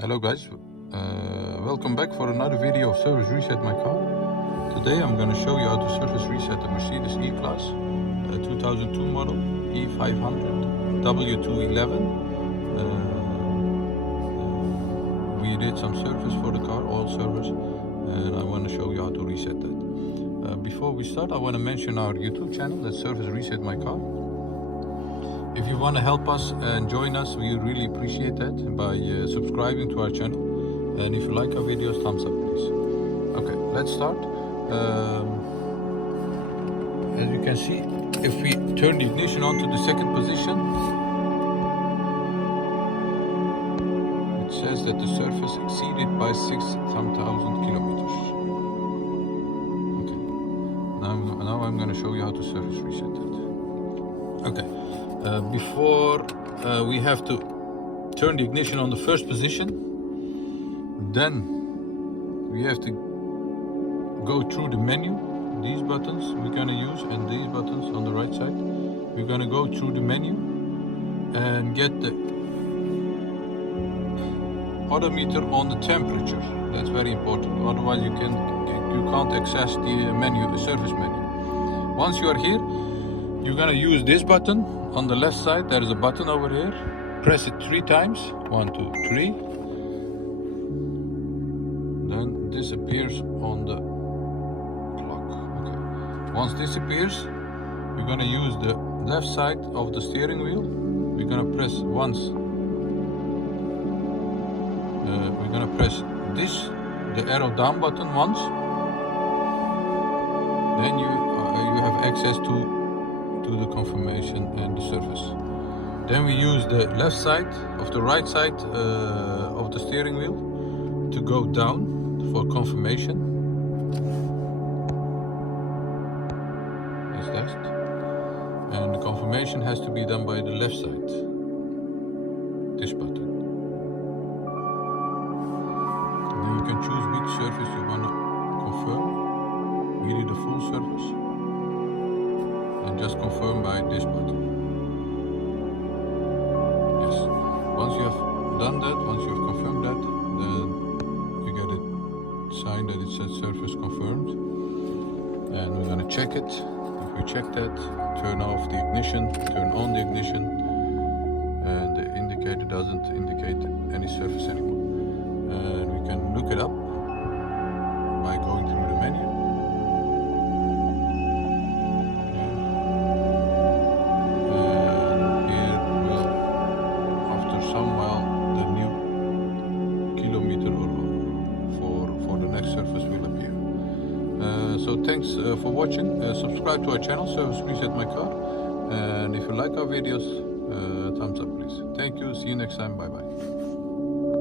Hello guys, welcome back for another video of service reset my car. Today I'm going to show you how to service reset the Mercedes E-Class 2002 model E500 w211. We did some service for the car, all service, and I want to show you how to reset that. Before we start, I want to mention our YouTube channel, that's Service Reset My Car. If you want to help us and join us, we really appreciate that by subscribing to our channel. And if you like our videos, thumbs up please. Okay, let's start. As you can see, if we turn the ignition on to the second position, it says that the surface exceeded by 6,000 kilometers. Okay, now I'm going to show you how to service reset it. Okay. Before we have to turn the ignition on the first position, then we have to go through the menu. These buttons we're going to use, and these buttons on the right side, we're going to go through the menu and get the odometer on the temperature. That's very important, otherwise you can't access the menu, the service menu. Once you are here, you're going to use this button. On the left side, there is a button over here. Press it 3 times. 1, 2, 3. Then this appears on the clock. Okay. Once this appears, you're going to use the left side of the steering wheel. We're going to press once. We're going to press the arrow down button once. Then you have access to the confirmation and the service. Then we use the left side of the right side of the steering wheel to go down for confirmation. That's that. And the confirmation has to be done by the left side. This button. And then you can choose which service you want to confirm. We did a full service. And just confirm by this button. Yes. Once you have done that, once you have confirmed that, then you get it signed that it says service confirmed. And we're going to check it. If we check that, turn off the ignition, turn on the ignition, and the indicator doesn't indicate any service anymore. And we can look it up by going through the menu. So thanks for watching. Subscribe to our channel, Service Reset My Car. And if you like our videos, thumbs up please. Thank you. See you next time. Bye bye.